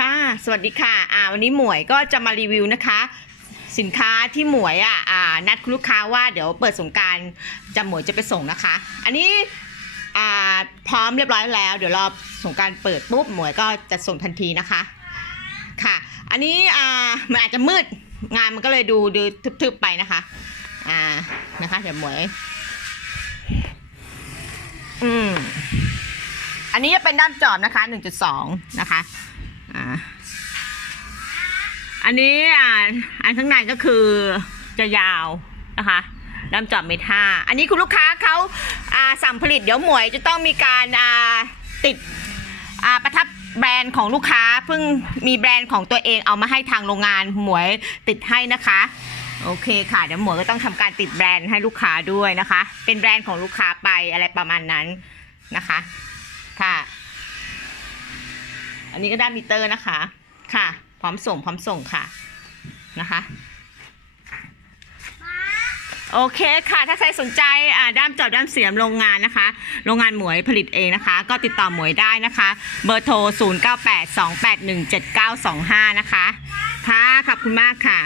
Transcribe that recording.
ค่ะ สวัสดีค่ะ อ่า วันนี้หมวยก็จะมารีวิวนะคะ สินค้าที่หมวยอะ อ่า นัดลูกค้าว่าเดี๋ยวเปิดสงการจะหมวยจะไปส่งนะคะ อันนี้ อ่า พร้อมเรียบร้อยแล้ว เดี๋ยวรอสงการเปิดปุ๊บหมวยก็จะส่งทันทีนะคะ ค่ะ อันนี้ อ่า มันอาจจะมืด งานมันก็เลยดูดูทึบๆไปนะคะ อ่า นะคะ เดี๋ยวหมวย อืมอันนี้จะเป็นด้ามจอบนะคะ 1.2 นะคะ อ่าอันนี้อ่าอันข้างในก็คือจะยาวนะคะด้ามจอบเมตรห้าอันนี้คุณลูกค้าเขาอ่าสั่งผลิตเดี๋ยวหมวยจะต้องมีการอ่าติดอ่าประทับแบรนด์ของลูกค้าเพิ่งมีแบรนด์ของตัวเองเอามาให้ทางโรงงานหมวยติดให้นะคะโอเคค่ะเดี๋ยวหมวยก็ต้องทำการติดแบรนด์ให้ลูกค้าด้วยนะคะ เป็นแบรนด์ของลูกค้าไปอะไรประมาณนั้นนะคะ อันนี้ก็ได้มิเตอร์นะคะ ค่ะ พร้อมส่ง พร้อมส่งค่ะ นะคะ โอเคค่ะ ถ้าใครสนใจ อ่า ด้ามจอบด้ามเสียมโรงงานนะคะ โรงงานหมวยผลิตเองนะคะ ก็ติดต่อหมวยได้นะคะ เบอร์โทร 0982817925 นะคะ ค่ะ ขอบคุณมากค่ะ